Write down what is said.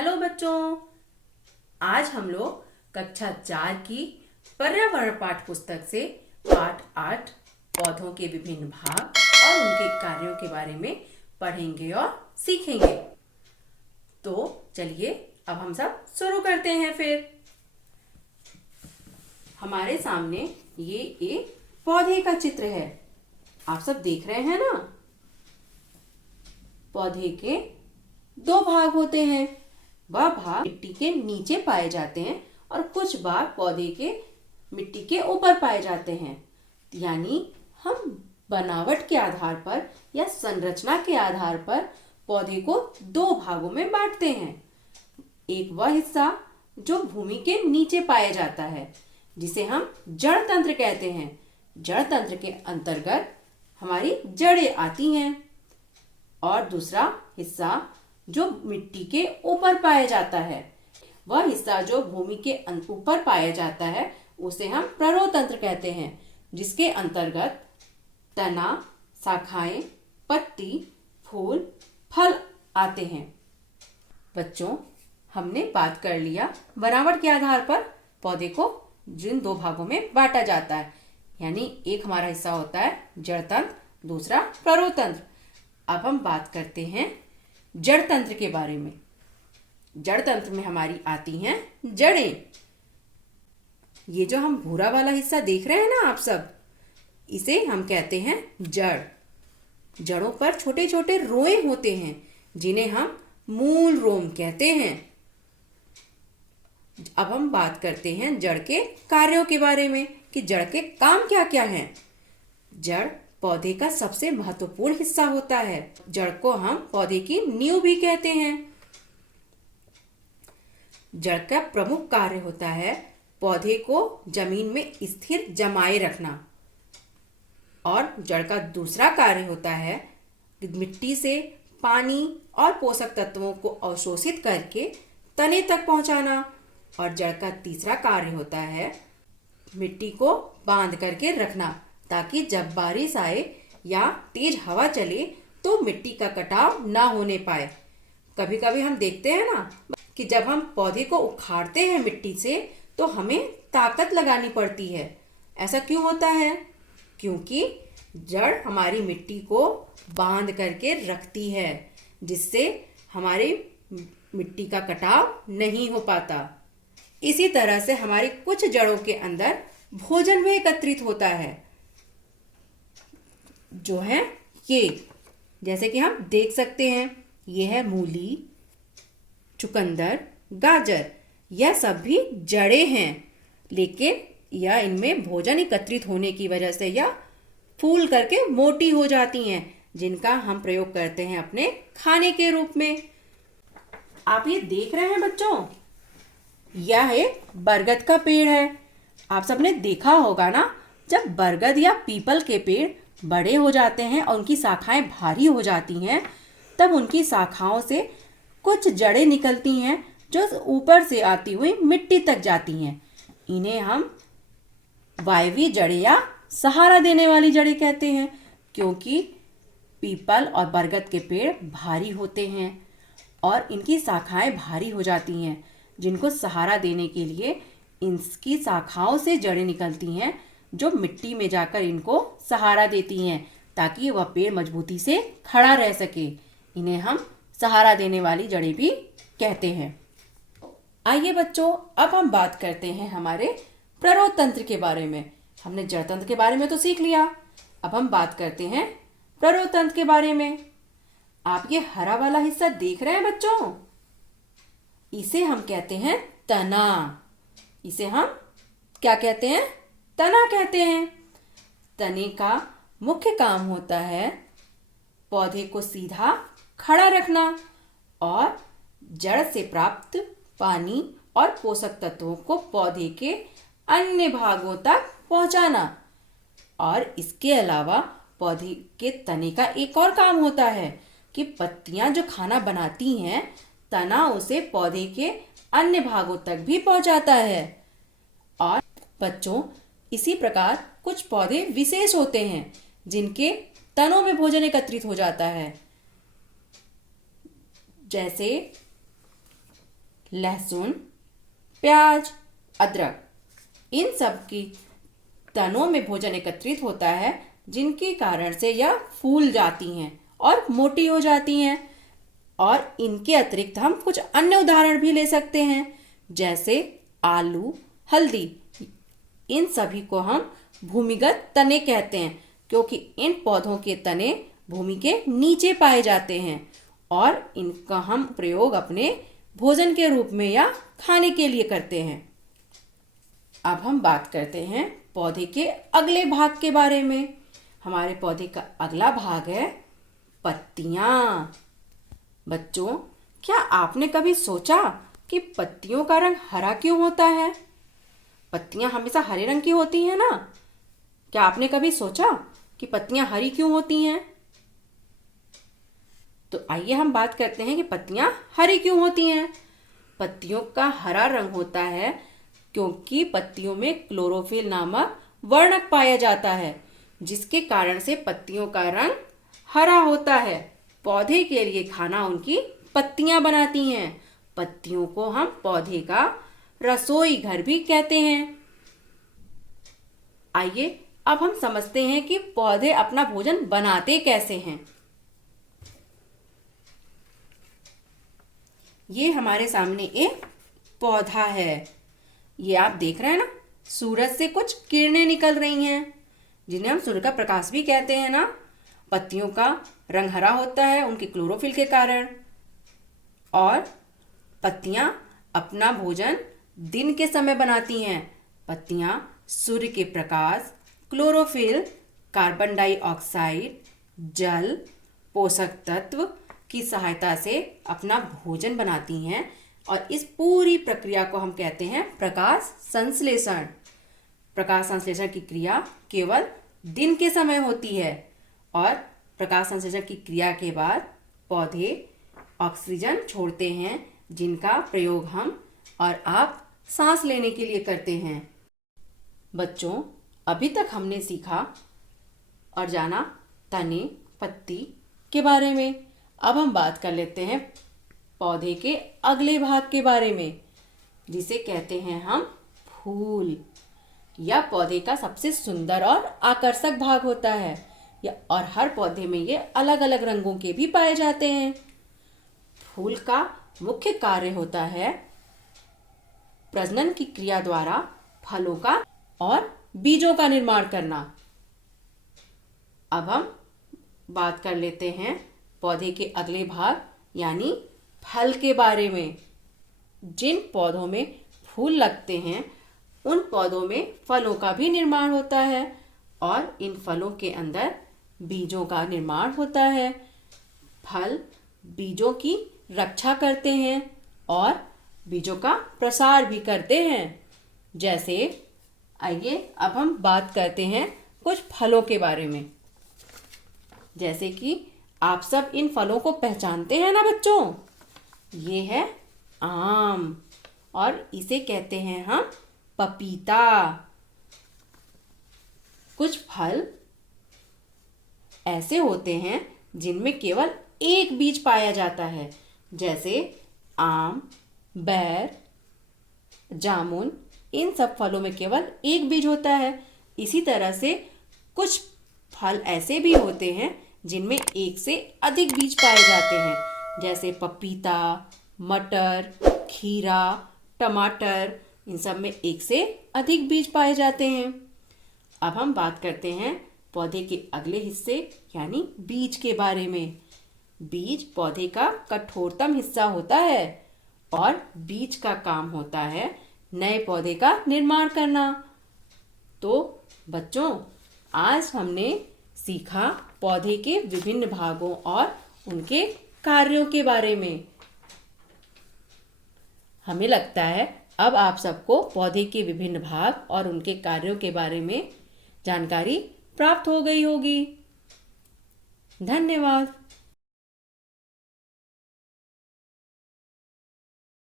Hello बच्चों, आज हम लोग कक्षा 4 की पर्यावरण पाठ पुस्तक से पाठ 8 पौधों के विभिन्न भाग और उनके कार्यों के बारे में पढ़ेंगे और सीखेंगे। तो चलिए अब हम सब शुरू करते हैं। फिर हमारे सामने ये एक पौधे का चित्र है। आप सब देख रहे हैं ना। पौधे के दो भाग होते हैं। वह भाग मिट्टी के नीचे पाए जाते हैं और कुछ भाग पौधे के मिट्टी के ऊपर पाए जाते हैं। यानी हम बनावट के आधार पर या संरचना के आधार पर पौधे को दो भागों में बांटते हैं। एक वह हिस्सा जो भूमि के नीचे पाया जाता है, जिसे हम जड़ तंत्र कहते हैं। जड़ तंत्र के अंतर्गत हमारी जड़ें आती हैं। और दूसरा हिस्सा जो मिट्टी के ऊपर पाया जाता है, वह हिस्सा जो भूमि के ऊपर पाया जाता है, उसे हम प्ररोह तंत्र कहते हैं, जिसके अंतर्गत तना, शाखाएं, पत्ती, फूल, फल आते हैं। बच्चों, हमने बात कर लिया बनावट के आधार पर पौधे को जिन दो भागों में बांटा जाता है। यानी एक हमारा हिस्सा होता है जड़ तंत्र, दूसरा प्ररोह तंत्र। अब हम बात करते हैं जड़ तंत्र के बारे में। जड़ तंत्र में हमारी आती हैं जड़ें। ये जो हम भूरा वाला हिस्सा देख रहे हैं ना आप सब, इसे हम कहते हैं जड़। जड़ों पर छोटे छोटे रोए होते हैं, जिन्हें हम मूल रोम कहते हैं। अब हम बात करते हैं जड़ के कार्यों के बारे में कि जड़ के काम क्या क्या हैं। जड़ पौधे का सबसे महत्वपूर्ण हिस्सा होता है। जड़ को हम पौधे की नींव भी कहते हैं। जड़ का प्रमुख कार्य होता है पौधे को जमीन में स्थिर जमाए रखना। और जड़ का दूसरा कार्य होता है मिट्टी से पानी और पोषक तत्वों को अवशोषित करके तने तक पहुंचाना। और जड़ का तीसरा कार्य होता है मिट्टी को बांध करके रखना, ताकि जब बारिश आए या तेज हवा चले तो मिट्टी का कटाव ना होने पाए। कभी कभी हम देखते हैं ना कि जब हम पौधे को उखाड़ते हैं मिट्टी से, तो हमें ताकत लगानी पड़ती है। ऐसा क्यों होता है? क्योंकि जड़ हमारी मिट्टी को बांध करके रखती है, जिससे हमारी मिट्टी का कटाव नहीं हो पाता। इसी तरह से हमारी कुछ जड़ों के अंदर भोजन भी एकत्रित होता है, जो है ये, जैसे कि हम देख सकते हैं। ये है मूली, चुकंदर, गाजर। यह सब भी जड़ें हैं, लेकिन यह इनमें भोजन एकत्रित होने की वजह से यह फूल करके मोटी हो जाती हैं, जिनका हम प्रयोग करते हैं अपने खाने के रूप में। आप ये देख रहे हैं बच्चों, यह एक बरगद का पेड़ है। आप सबने देखा होगा ना, जब बरगद या पीपल के पेड़ बड़े हो जाते हैं और उनकी शाखाएं भारी हो जाती हैं, तब उनकी शाखाओं से कुछ जड़ें निकलती हैं जो ऊपर से आती हुई मिट्टी तक जाती हैं। इन्हें हम वायवीय जड़ें या सहारा देने वाली जड़ें कहते हैं, क्योंकि पीपल और बरगद के पेड़ भारी होते हैं और इनकी शाखाएं भारी हो जाती हैं, जिनको सहारा देने के लिए इनकी शाखाओं से जड़ें निकलती हैं, जो मिट्टी में जाकर इनको सहारा देती हैं, ताकि वह पेड़ मजबूती से खड़ा रह सके। इन्हें हम सहारा देने वाली जड़ें भी कहते हैं। आइए बच्चों, अब हम बात करते हैं हमारे प्ररोह तंत्र के बारे में। हमने जड़ तंत्र के बारे में तो सीख लिया, अब हम बात करते हैं प्ररोह तंत्र के बारे में। आप ये हरा वाला हिस्सा देख रहे हैं बच्चों, इसे हम कहते हैं तना। इसे हम क्या कहते हैं? तना कहते हैं। तने का मुख्य काम होता है पौधे को सीधा खड़ा रखना और जड़ से प्राप्त पानी और पोषक तत्वों को पौधे के अन्य भागों तक पहुंचाना। और इसके अलावा पौधे के तने का एक और काम होता है कि पत्तियां जो खाना बनाती हैं, तना उसे पौधे के अन्य भागों तक भी पहुंचाता है। और बच्चों, इसी प्रकार कुछ पौधे विशेष होते हैं जिनके तनों में भोजन एकत्रित हो जाता है। जैसे लहसुन, प्याज, अदरक, इन सब की तनों में भोजन एकत्रित होता है, जिनके कारण से यह फूल जाती हैं और मोटी हो जाती हैं। और इनके अतिरिक्त हम कुछ अन्य उदाहरण भी ले सकते हैं, जैसे आलू, हल्दी। इन सभी को हम भूमिगत तने कहते हैं, क्योंकि इन पौधों के तने भूमि के नीचे पाए जाते हैं और इनका हम प्रयोग अपने भोजन के रूप में या खाने के लिए करते हैं। अब हम बात करते हैं पौधे के अगले भाग के बारे में। हमारे पौधे का अगला भाग है पत्तियां। बच्चों, क्या आपने कभी सोचा कि पत्तियों का रंग हरा क्यों होता है? पत्तियां हमेशा हरे रंग की होती हैं ना? क्या आपने कभी सोचा कि पत्तियां हरी क्यों होती हैं? तो आइए हम बात करते हैं कि पत्तियां हरी क्यों होती हैं। पत्तियों का हरा रंग होता है क्योंकि पत्तियों में क्लोरोफिल नामक वर्णक पाया जाता है, जिसके कारण से पत्तियों का रंग हरा होता है। पौधे के लिए खाना उनकी पत्तियां बनाती हैं। पत्तियों को हम पौधे का रसोई घर भी कहते हैं। आइए अब हम समझते हैं कि पौधे अपना भोजन बनाते कैसे हैं। ये हमारे सामने एक पौधा है। ये आप देख रहे हैं ना, सूरज से कुछ किरणें निकल रही हैं, जिन्हें हम सूर्य का प्रकाश भी कहते हैं ना। पत्तियों का रंग हरा होता है उनके क्लोरोफिल के कारण। और पत्तियां अपना भोजन दिन के समय बनाती हैं। पत्तियां सूर्य के प्रकाश, क्लोरोफिल, कार्बन डाइऑक्साइड, जल, पोषक तत्व की सहायता से अपना भोजन बनाती हैं। और इस पूरी प्रक्रिया को हम कहते हैं प्रकाश संश्लेषण। प्रकाश संश्लेषण की क्रिया केवल दिन के समय होती है और प्रकाश संश्लेषण की क्रिया के बाद पौधे ऑक्सीजन छोड़ते हैं, जिनका प्रयोग हम और आप सांस लेने के लिए करते हैं। बच्चों, अभी तक हमने सीखा और जाना तने, पत्ती के बारे में। अब हम बात कर लेते हैं पौधे के अगले भाग के बारे में, जिसे कहते हैं हम फूल। यह पौधे का सबसे सुंदर और आकर्षक भाग होता है। और हर पौधे में ये अलग अलग रंगों के भी पाए जाते हैं। फूल का मुख्य कार्य होता है प्रजनन की क्रिया द्वारा फलों का और बीजों का निर्माण करना। अब हम बात कर लेते हैं पौधे के अगले भाग यानी फल के बारे में। जिन पौधों में फूल लगते हैं उन पौधों में फलों का भी निर्माण होता है और इन फलों के अंदर बीजों का निर्माण होता है। फल बीजों की रक्षा करते हैं और बीजों का प्रसार भी करते हैं। जैसे आइए अब हम बात करते हैं कुछ फलों के बारे में। जैसे कि आप सब इन फलों को पहचानते हैं ना बच्चों? ये है आम और इसे कहते हैं हम पपीता। कुछ फल ऐसे होते हैं जिनमें केवल एक बीज पाया जाता है, जैसे आम, बैर, जामुन। इन सब फलों में केवल एक बीज होता है। इसी तरह से कुछ फल ऐसे भी होते हैं जिनमें एक से अधिक बीज पाए जाते हैं, जैसे पपीता, मटर, खीरा, टमाटर। इन सब में एक से अधिक बीज पाए जाते हैं। अब हम बात करते हैं पौधे के अगले हिस्से यानी बीज के बारे में। बीज पौधे का कठोरतम हिस्सा होता है और बीज का काम होता है नए पौधे का निर्माण करना। तो बच्चों, आज हमने सीखा पौधे के विभिन्न भागों और उनके कार्यों के बारे में। हमें लगता है अब आप सबको पौधे के विभिन्न भाग और उनके कार्यों के बारे में जानकारी प्राप्त हो गई होगी। धन्यवाद।